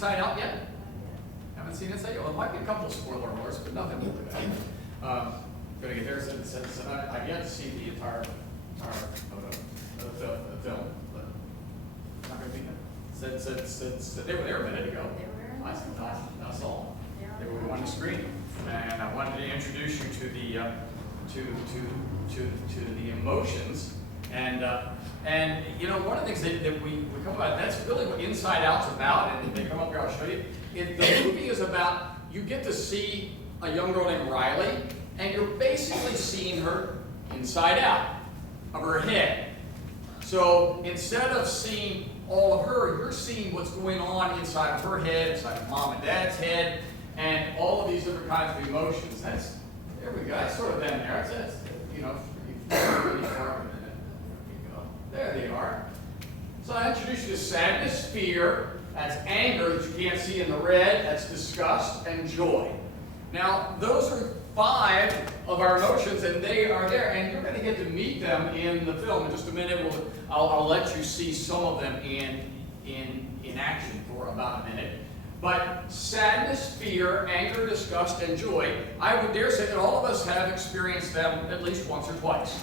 Inside Out yet? Haven't seen Inside Out? Well, it might be a couple of spoiler alerts, but nothing really bad. Gonna get there. Since I've yet to see the entire film, but not gonna be there. Since they were there a minute ago. I saw them. They were on the screen, and I wanted to introduce you to the to the emotions, and you know, one of the things that we come about, that's really what Inside Out's about, and they come up here, I'll show you. The movie is about, you get to see a young girl named Riley, and you're basically seeing her inside out of her head. So instead of seeing all of her, you're seeing what's going on inside of her head, inside of mom and dad's head, and all of these different kinds of emotions. There we go. That's sort of them there. That's you know, there they are. So I introduced you to sadness, fear, that's anger that you can't see in the red, that's disgust, and joy. Now, those are 5 of our emotions, and they are there, and you're going to get to meet them in the film. In just a minute, I'll let you see some of them in action for about a minute. But sadness, fear, anger, disgust, and joy, I would dare say that all of us have experienced them at least once or twice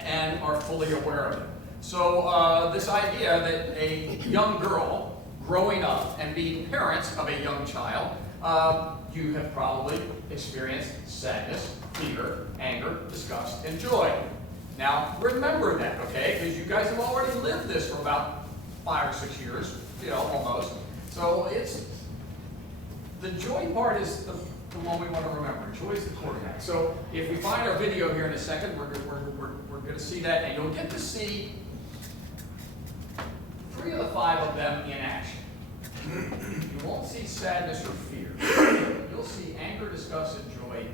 and are fully aware of it. So this idea that a young girl growing up and being parents of a young child, you have probably experienced sadness, fear, anger, disgust, and joy. Now, remember that, okay? Because you guys have already lived this for about 5 or 6 years, you know, almost. So it's, the joy part is the one we want to remember. Joy is the quarterback. So if we find our video here in a second, we're going to see that, and you'll get to see 3 of the 5 of them in action. You won't see sadness or fear. You'll see anger, disgust, and joy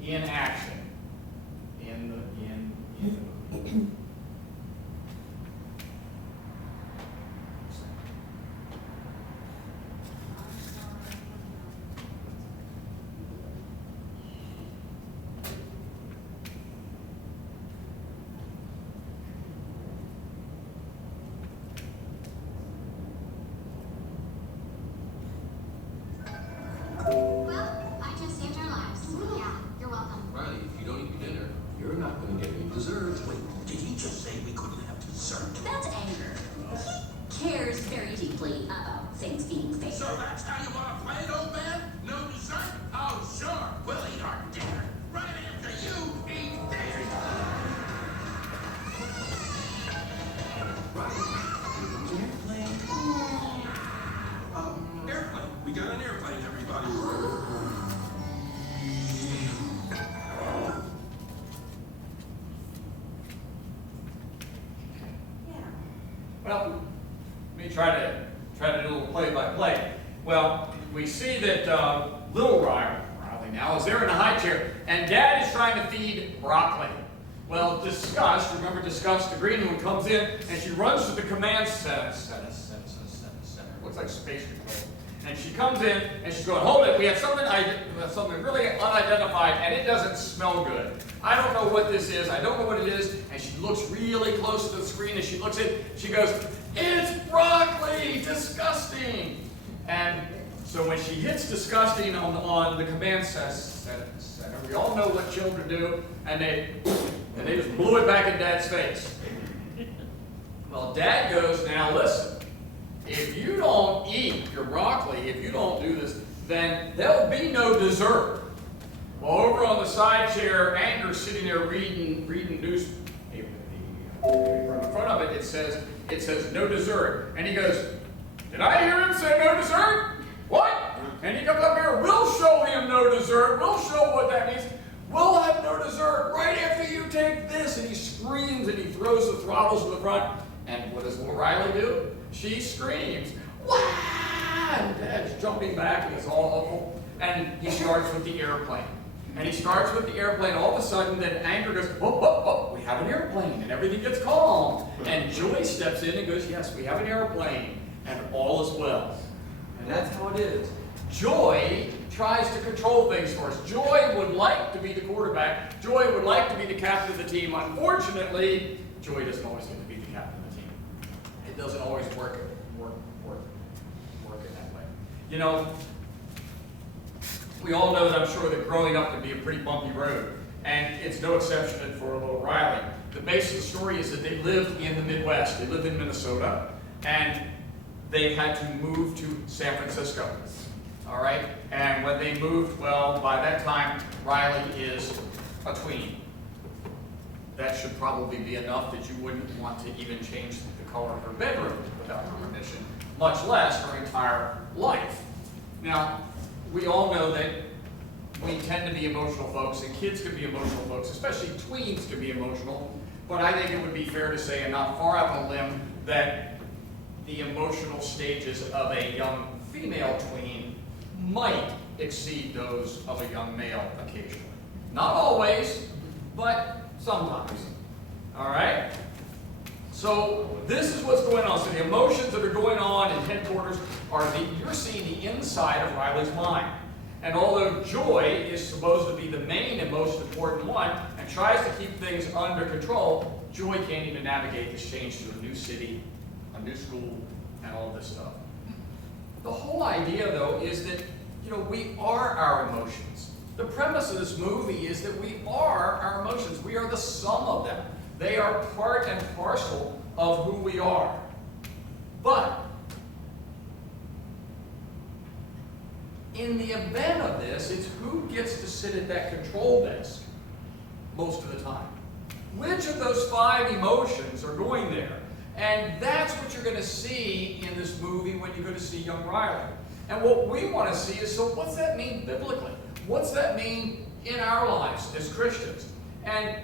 in action in the movie. That's anger. He cares very deeply about things being fair. So that's how you want to play it, old man? No dessert? Oh, sure. We'll eat our dinner. Right after you eat theirs. Right. Airplane. Airplane. We got an airplane, everybody. Well, let me try to do a little play-by-play. Well, we see that little Riley now is there in a high chair, and Dad is trying to feed broccoli. Well, disgust, remember disgust, the green one comes in, and she runs to the command center. Looks like space control. And she comes in, and she's going, hold it, we have something really unidentified, and it doesn't smell good. I don't know what this is, I don't know what it is, and she looks really close to the screen, and she looks at it, she goes, it's broccoli, disgusting. And so when she hits disgusting on the command center, we all know what children do, and they just blew it back in Dad's face. Well, Dad goes, now listen, if you don't eat your broccoli, if you don't do this, then there'll be no dessert. Well, over on the side chair, Anger's sitting there reading newspaper. In front of it, it says no dessert. And he goes, did I hear him say no dessert? What? And he comes up here, we'll show him no dessert. We'll show what that means. We'll have no dessert right after you take this. And he screams and he throws the throttles to the front. And what does little Riley do? She screams, wah! And Dad's jumping back and it's all awful. And he starts with the airplane. And he starts with the airplane. All of a sudden, then Anger goes, whoop, whoop, whoop, we have an airplane. And everything gets calm. And Joy steps in and goes, yes, we have an airplane. And all is well. And that's how it is. Joy tries to control things for us. Joy would like to be the quarterback. Joy would like to be the captain of the team. Unfortunately, Joy doesn't always get to be the captain of the team. It doesn't always work in that way. You know, we all know that I'm sure that growing up can be a pretty bumpy road, and it's no exception for little Riley. The base of the story is that they lived in the Midwest. They lived in Minnesota, and they had to move to San Francisco. All right? And when they moved, well, by that time, Riley is a tween. That should probably be enough that you wouldn't want to even change the color of her bedroom without her permission, much less her entire life. Now, we all know that we tend to be emotional folks, and kids can be emotional folks, especially tweens can be emotional, but I think it would be fair to say, and not far out on a limb, that the emotional stages of a young female tween might exceed those of a young male occasionally. Not always, but sometimes. All right? So this is what's going on. So the emotions that are going on in headquarters are you're seeing the inside of Riley's mind. And although joy is supposed to be the main and most important one and tries to keep things under control, joy can't even navigate this change to a new city, a new school, and all this stuff. The whole idea, though, is that, you know, we are our emotions. The premise of this movie is that we are our emotions. We are the sum of them. They are part and parcel of who we are. But in the event of this, it's who gets to sit at that control desk most of the time. Which of those 5 emotions are going there? And that's what you're going to see in this movie when you go to see young Riley. And what we want to see is, so what's that mean biblically? What's that mean in our lives as Christians? And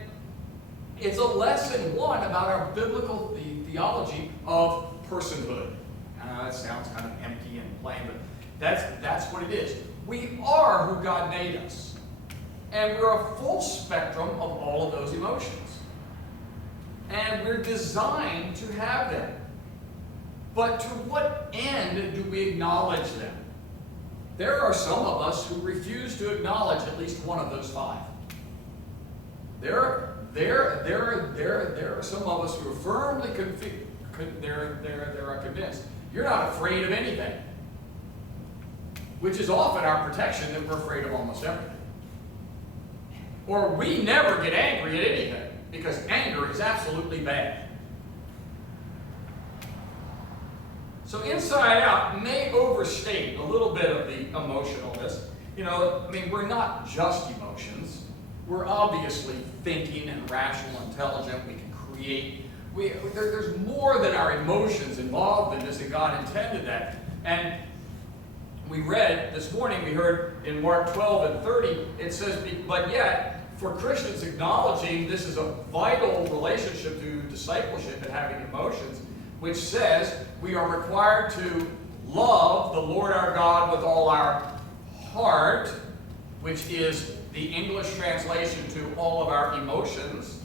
it's a lesson, one, about our biblical theology of personhood. That sounds kind of empty and plain, but that's what it is. We are who God made us. And we're a full spectrum of all of those emotions. And we're designed to have them. But to what end do we acknowledge them? There are some of us who refuse to acknowledge at least one of those 5. There are some of us who are firmly convinced you're not afraid of anything, which is often our protection, that we're afraid of almost everything. Or we never get angry at anything, because anger is absolutely bad. So Inside Out may overstate a little bit of the emotionalness. You know, I mean, we're not just emotions. We're obviously thinking and rational, intelligent. We can create. There's more than our emotions involved in this, and God intended that. And we read this morning, we heard in Mark 12 and 30, it says, but yet, for Christians acknowledging this is a vital relationship to discipleship and having emotions, which says we are required to love the Lord our God with all our heart, which is the English translation to all of our emotions,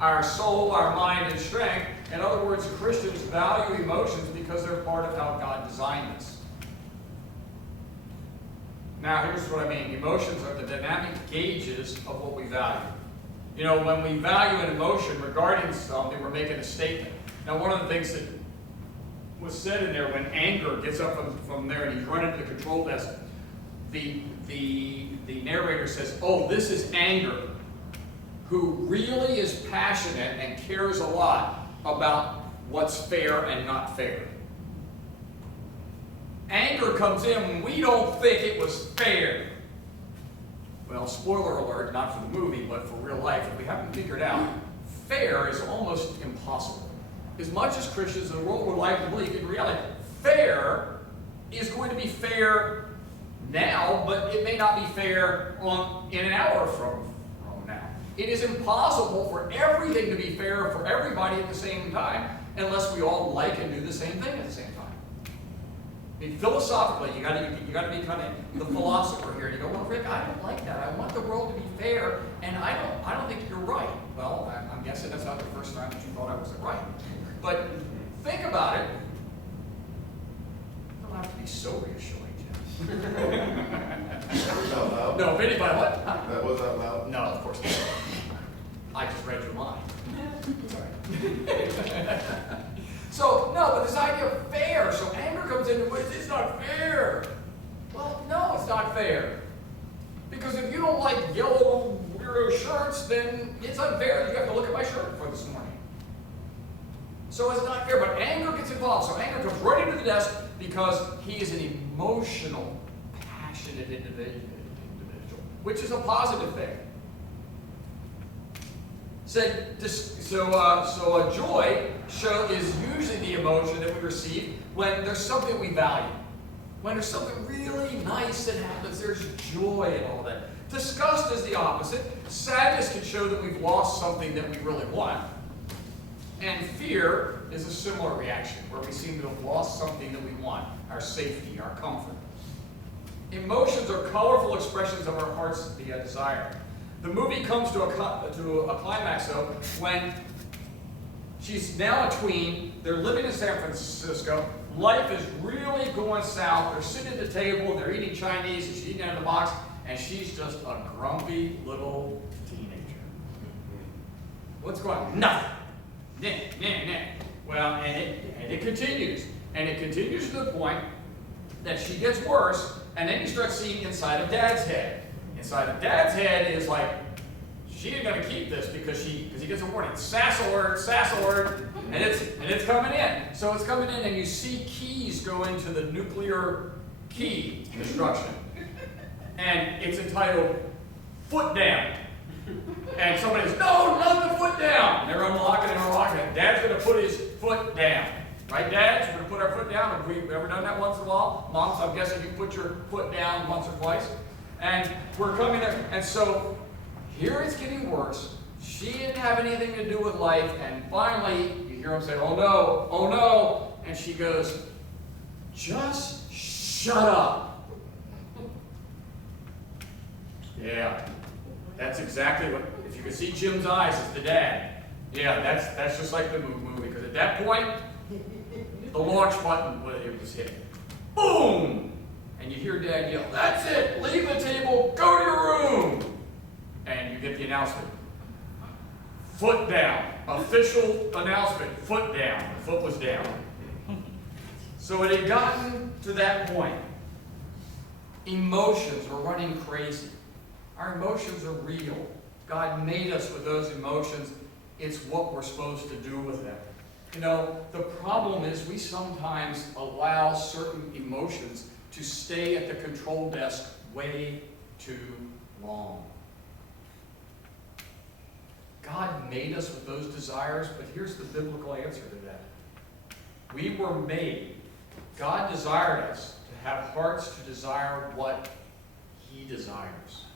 our soul, our mind, and strength. In other words, Christians value emotions because they're part of how God designed us. Now, here's what I mean. Emotions are the dynamic gauges of what we value. You know, when we value an emotion regarding something, we're making a statement. Now, one of the things that was said in there, when anger gets up from there and he's running to the control desk, the narrator says, oh, this is anger, who really is passionate and cares a lot about what's fair and not fair. Anger comes in when we don't think it was fair. Well, spoiler alert, not for the movie, but for real life, if we haven't figured out, fair is almost impossible. As much as Christians in the world would like to believe, in reality, fair is going to be fair now, but it may not be fair in an hour from now. It is impossible for everything to be fair for everybody at the same time, unless we all like and do the same thing at the same time. I mean, philosophically, you got to be kind of the philosopher here. You go, well, Rick, I don't like that. I want the world to be fair, and I don't think you're right. Well, I'm guessing that's not the first time that you thought I was right. But think about it. You don't have to be so reassuring, Jim. That was out loud? No, if anybody, what? Huh? That was out loud? No, of course not. I just read your mind. Sorry. So, no, but this idea of fair, so anger comes into it, it's not fair. fair. Because if you don't like yellow weirdo shirts, then it's unfair that you have to look at my shirt for this morning. So it's not fair, but anger gets involved. So anger comes right into the desk because he is an emotional, passionate individual, which is a positive thing. So joy is usually the emotion that we receive when there's something we value. When there's something really nice that happens, there's joy in all that. Disgust is the opposite. Sadness can show that we've lost something that we really want. And fear is a similar reaction, where we seem to have lost something that we want, our safety, our comfort. Emotions are colorful expressions of our heart's desire. The movie comes to a climax, though, when she's now a tween. They're living in San Francisco. Life is really going south. They're sitting at the table. They're eating Chinese. And she's eating out of the box. And she's just a grumpy little teenager. What's going on? Nothing. Nah. Well, and it continues. And it continues to the point that she gets worse. And then you start seeing inside of Dad's head. Inside of Dad's head is like, she ain't gonna keep this because he gets a warning. Sass alert, and it's coming in. So it's coming in, and you see keys go into the nuclear key instruction, and it's entitled "Foot Down." And somebody says, "No, not the foot down." And they're unlocking it. Dad's gonna put his foot down, right, Dads? We're gonna put our foot down. Have we ever done that once in a while? Moms, I'm guessing you put your foot down once or twice. And we're coming there, and so here it's getting worse. She didn't have anything to do with life, and finally you hear him say, "Oh no," and she goes, "Just shut up." Yeah, that's exactly what, if you could see Jim's eyes as the dad, yeah, that's just like the movie, because at that point, the launch button was hit. Boom! And you hear Dad yell, "That's it! Leave the table, go to your room!" And you get the announcement. Foot down. Official announcement, foot down. The foot was down. So it had gotten to that point. Emotions were running crazy. Our emotions are real. God made us with those emotions. It's what we're supposed to do with them. You know, the problem is we sometimes allow certain emotions to stay at the control desk way too long. God made us with those desires, but here's the biblical answer to that. We were made. God desired us to have hearts to desire what He desires.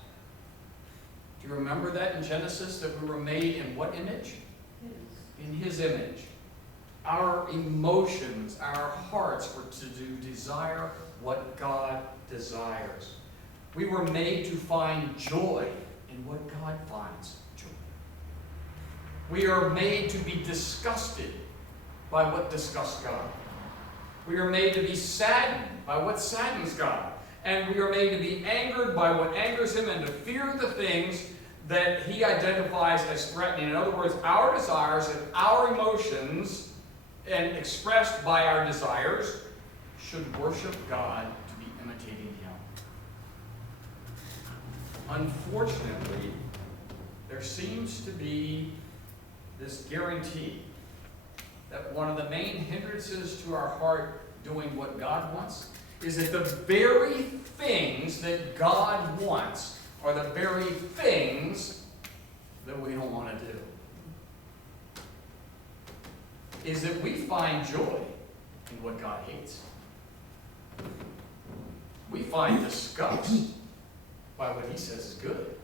Do you remember that in Genesis, that we were made in what image? In His image. Our emotions, our hearts were to desire what God desires. We were made to find joy in what God finds joy. We are made to be disgusted by what disgusts God. We are made to be saddened by what saddens God. And we are made to be angered by what angers Him, and to fear the things that He identifies as threatening. In other words, our desires and our emotions, and expressed by our desires, should worship God to be imitating Him. Unfortunately, there seems to be this guarantee that one of the main hindrances to our heart doing what God wants is that the very things that God wants are the very things that we don't want to do. Is that we find joy in what God hates. We find disgust by what He says is good.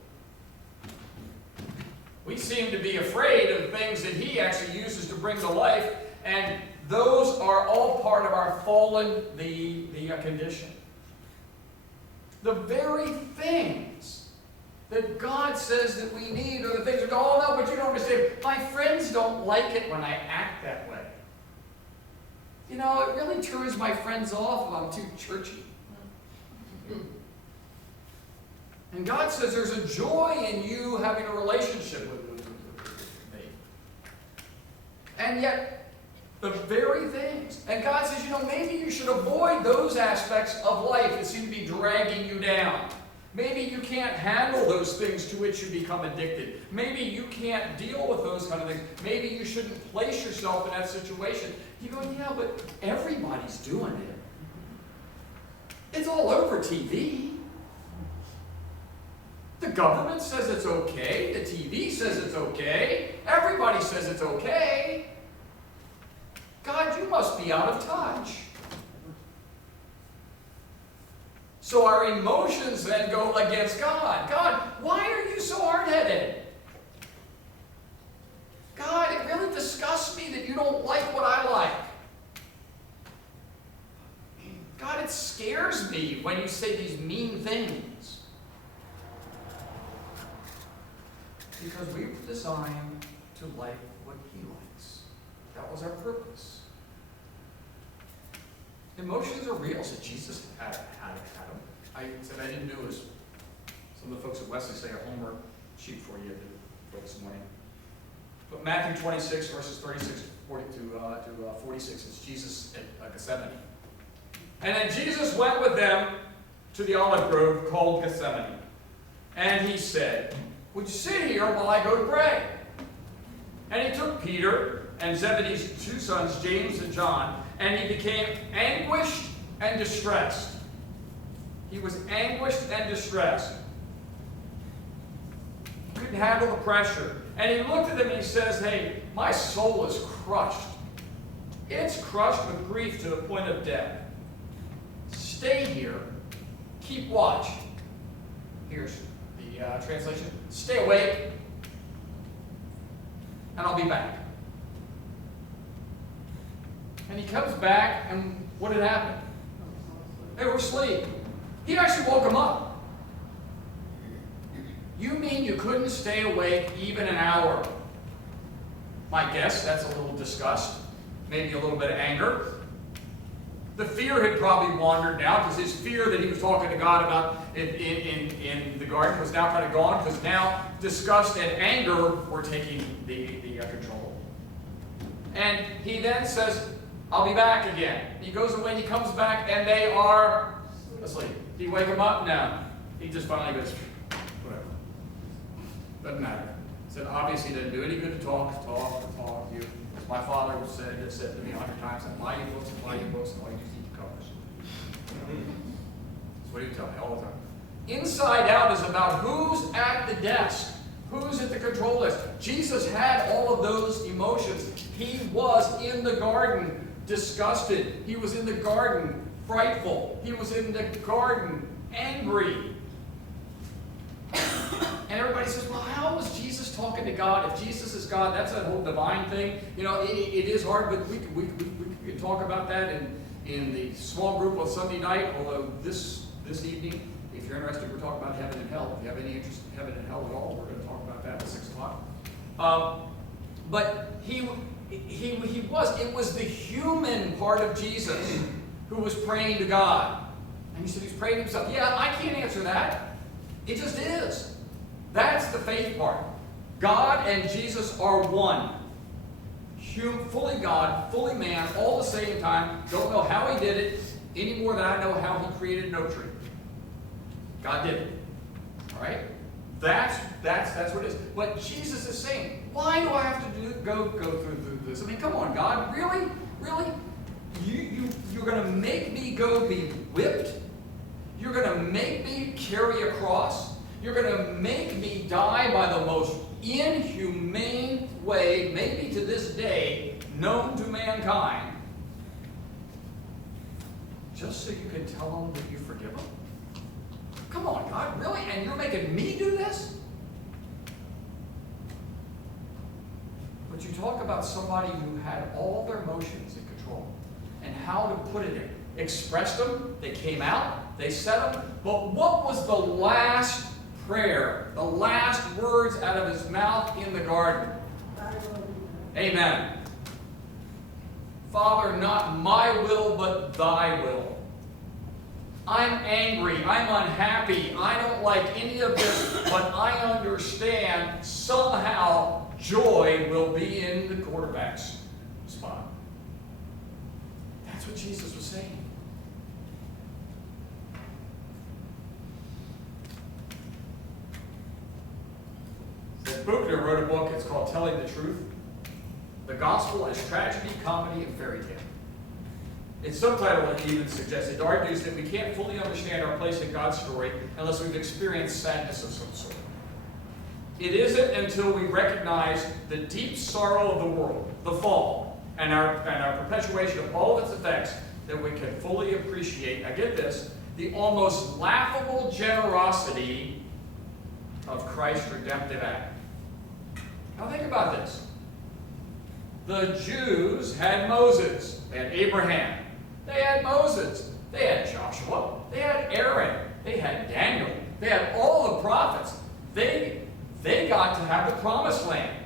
We seem to be afraid of the things that He actually uses to bring to life, and those are all part of our fallen condition. The very things that God says that we need are the things that go, "Oh no, but you don't understand. My friends don't like it when I act that way. You know, it really turns my friends off if I'm too churchy." And God says there's a joy in you having a relationship with me. And yet, The very things. And God says, maybe you should avoid those aspects of life that seem to be dragging you down. Maybe you can't handle those things to which you become addicted. Maybe you can't deal with those kind of things. Maybe you shouldn't place yourself in that situation. You go, yeah, but everybody's doing it. It's all over TV. The government says it's okay. The TV says it's okay. Everybody says it's okay. God, you must be out of touch. So our emotions then go against God. God, why are you so hard-headed? God, it really disgusts me that you don't like what I like. God, it scares me when you say these mean things. Because we were designed to like what He likes. That was our purpose. Emotions are real. So Jesus had them. I said I didn't do as some of the folks at Wesley say a homework sheet for you for this morning. But Matthew 26, verses 36 to 46 is Jesus at Gethsemane. And then Jesus went with them to the olive grove called Gethsemane. And He said, would you sit here while I go to pray? And He took Peter and Zebedee's two sons, James and John, and He became anguished and distressed. He was anguished and distressed. He couldn't handle the pressure. And He looked at them and He says, hey, my soul is crushed. It's crushed with grief to the point of death. Stay here. Keep watch. Here's the translation. Stay awake, and I'll be back. And He comes back, and what had happened? They were asleep. He actually woke them up. You mean you couldn't stay awake even an hour? My guess, that's a little disgust, maybe a little bit of anger. The fear had probably wandered now, because his fear that he was talking to God about in the garden was now kind of gone, because now disgust and anger were taking the control. And he then says, I'll be back again. He goes away and he comes back and they are asleep. Do you wake them up? No. He just finally goes, whatever. Doesn't matter. Said, obviously, it doesn't do any good to talk to you. As my father said to me 100 times, apply your books, and all you just eat the covers. That's what he would tell me all the time. Inside Out is about who's at the desk, who's at the control desk. Jesus had all of those emotions. He was in the garden disgusted. He was in the garden frightful. He was in the garden angry. And everybody says, well, how was Jesus talking to God? If Jesus is God, that's a whole divine thing. It is hard, but we can talk about that in the small group on Sunday night, although this evening, if you're interested, we're talking about heaven and hell. If you have any interest in heaven and hell at all, we're going to talk about that at 6 o'clock. But it was the human part of Jesus who was praying to God. And he said he's praying to himself. Yeah, I can't answer that. It just is. That's the faith part. God and Jesus are one. Fully God, fully man, all at the same time. Don't know how he did it any more than I know how he created an oak tree. God did it. All right? That's what it is. But Jesus is saying, why do I have to go through this? I mean, come on, God, really? Really? You're going to make me go be whipped? You're going to make me carry a cross? You're going to make me die by the most inhumane way, maybe to this day, known to mankind, just so you can tell them that you forgive them? Come on, God, really? And you're making me do this? But you talk about somebody who had all their emotions in control and how to put it in. Expressed them, they came out, they said them, but what was the last prayer, the last words out of his mouth in the garden? Amen. Father, not my will, but thy will. I'm angry, I'm unhappy, I don't like any of this, but I understand somehow joy will be in the quarterback's spot. That's what Jesus was saying. Buchner wrote a book, it's called Telling the Truth. The Gospel as Tragedy, Comedy, and Fairy Tale. Its subtitle even suggests, it argues that we can't fully understand our place in God's story unless we've experienced sadness of some sort. It isn't until we recognize the deep sorrow of the world, the fall, and our perpetuation of all of its effects that we can fully appreciate, now get this, the almost laughable generosity of Christ's redemptive act. Now think about this. The Jews had Moses, they had Abraham, they had Moses, they had Joshua, they had Aaron, they had Daniel, they had all the prophets. They got to have the promised land.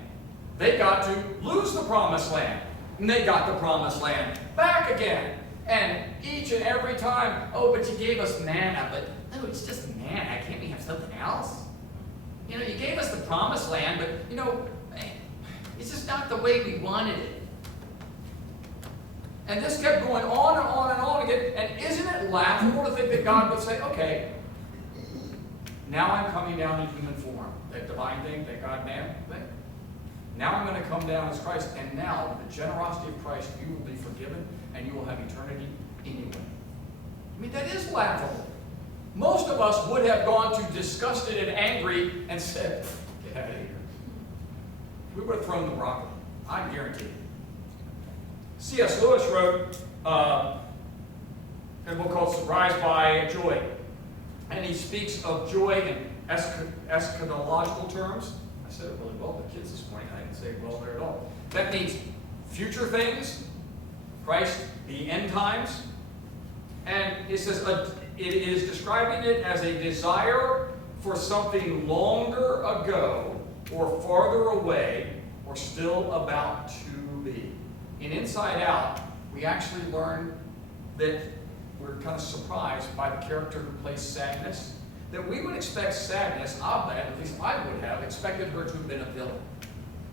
They got to lose the promised land. And they got the promised land back again. And each and every time, oh, but you gave us manna, but no, it's just manna. Can't we have something else? You know, you gave us the promised land, but, you know, it's just not the way we wanted it. And this kept going on and on and on again. And isn't it laughable to think that God would say, okay, now I'm coming down in human form. That divine thing, that God man thing. Now I'm going to come down as Christ, and now, with the generosity of Christ, you will be forgiven, and you will have eternity anyway. I mean, that is laughable. Most of us would have gone to disgusted and angry and said, get out of here. We would have thrown the rock. I guarantee it. C.S. Lewis wrote a book called Surprised by Joy. And he speaks of joy in eschatological terms. I said it really well to the kids this morning. I didn't say it well there at all. That means future things, Christ, the end times. And it says it is describing it as a desire for something longer ago or farther away or still about to be. In Inside Out, we actually learn that we're kind of surprised by the character who plays Sadness. That we would expect Sadness, at least I would have expected her to have been a villain.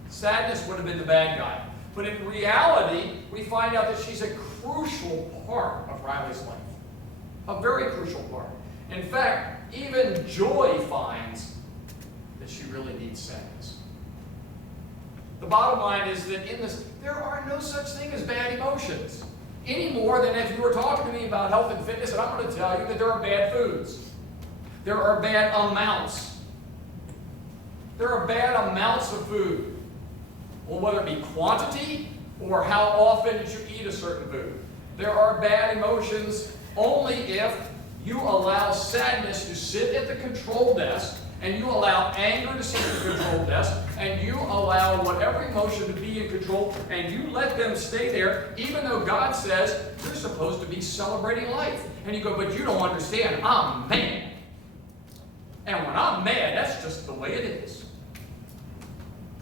Sadness would have been the bad guy. But in reality, we find out that she's a crucial part of Riley's life. A very crucial part. In fact, even Joy finds that she really needs Sadness. The bottom line is that in this, there are no such thing as bad emotions. Any more than if you were talking to me about health and fitness, and I'm going to tell you that there are bad foods. There are bad amounts. There are bad amounts of food. Well, whether it be quantity or how often you eat a certain food. There are bad emotions only if you allow sadness to sit at the control desk, and you allow anger to sit at the control desk, and you allow whatever emotion to be in control, and you let them stay there, even though God says you're supposed to be celebrating life. And you go, but you don't understand, I'm mad. And when I'm mad, that's just the way it is.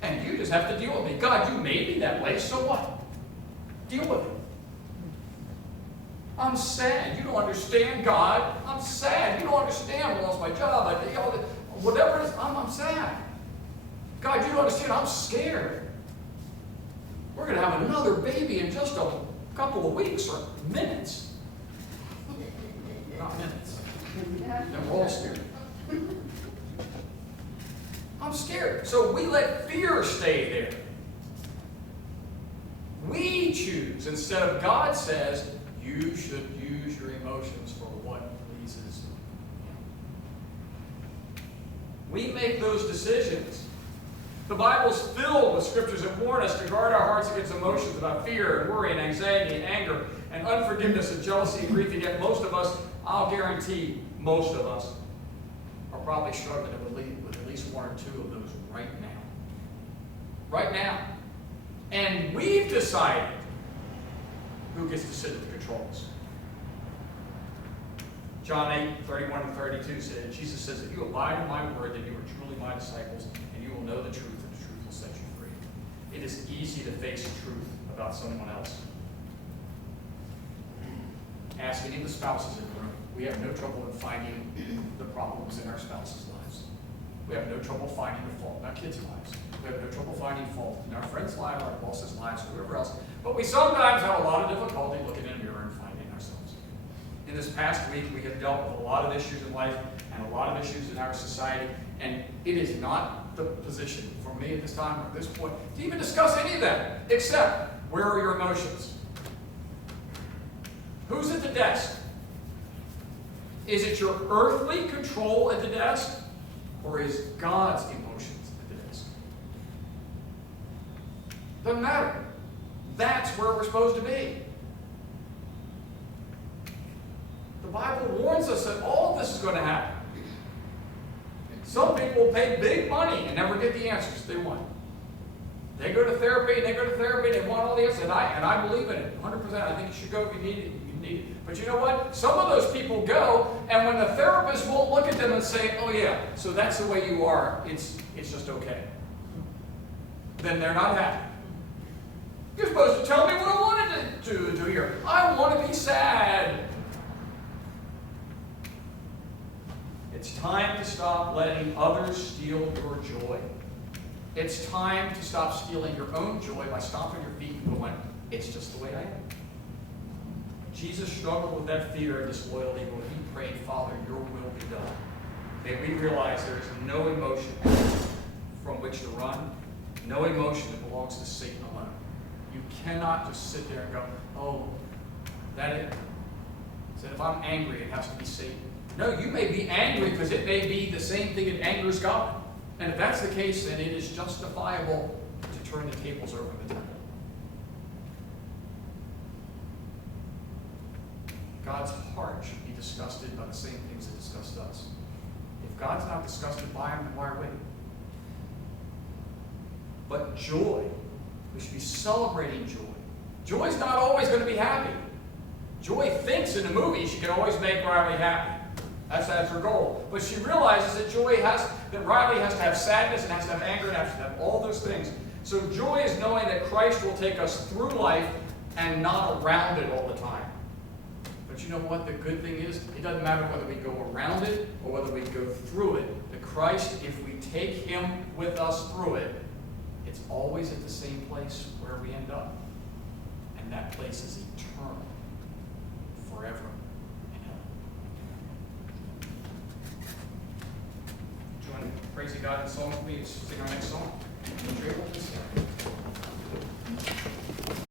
And you just have to deal with me. God, you made me that way, so what? Deal with it. I'm sad. You don't understand, God. I'm sad. You don't understand. I lost my job. Whatever it is, I'm sad. God, you don't understand. I'm scared. We're going to have another baby in just a couple of weeks or minutes. Not minutes. And we're all scared. I'm scared. So we let fear stay there. We choose instead of God says, you should use your emotions for what pleases Him. We make those decisions. The Bible's filled with scriptures that warn us to guard our hearts against emotions about fear and worry and anxiety and anger and unforgiveness and jealousy and grief. And yet most of us, I'll guarantee most of us, are probably struggling with at least one or two of those right now. Right now. And we've decided who gets to sit at the controls. John 8:31 and 32 said, Jesus says, if you abide in my word, then you are truly my disciples, and you will know the truth, and the truth will set you free. It is easy to face truth about someone else. Ask any of the spouses in the room. We have no trouble in finding the problems in our spouses' lives. We have no trouble finding the fault in our kids' lives. We have no trouble finding fault in our friends' lives, our bosses' lives, whoever else. But we sometimes have a lot of difficulty looking in a mirror and In this past week, we have dealt with a lot of issues in life and a lot of issues in our society, and it is not the position for me at this time or at this point to even discuss any of that, except where are your emotions? Who's at the desk? Is it your earthly control at the desk, or is God's emotions at the desk? Doesn't matter. That's where we're supposed to be. The Bible warns us that all of this is going to happen. Some people pay big money and never get the answers they want. They go to therapy, and they want all the answers, and I believe in it 100%. I think you should go if you need it. But you know what? Some of those people go, and when the therapist won't look at them and say, oh yeah, so that's the way you are, it's just okay, then they're not happy. You're supposed to tell me what I wanted to hear. I want to be sad. It's time to stop letting others steal your joy. It's time to stop stealing your own joy by stomping your feet and going, it's just the way I am. Jesus struggled with that fear and disloyalty when he prayed, Father, your will be done. May we realize there is no emotion from which to run, no emotion that belongs to Satan alone. You cannot just sit there and go, oh, that it. Said if I'm angry, it has to be Satan. No, you may be angry because it may be the same thing that angers God. And if that's the case, then it is justifiable to turn the tables over in the temple. God's heart should be disgusted by the same things that disgust us. If God's not disgusted by them, then why are we? But joy, we should be celebrating joy. Joy's not always going to be happy. Joy thinks in the movie she can always make Riley happy. That's her goal. But she realizes that Riley has to have sadness, and has to have anger, and has to have all those things. So joy is knowing that Christ will take us through life and not around it all the time. But you know what the good thing is? It doesn't matter whether we go around it or whether we go through it. The Christ, if we take him with us through it, it's always at the same place where we end up. And that place is eternal, forever in heaven. Join praising God in song with me. Let's sing our next song.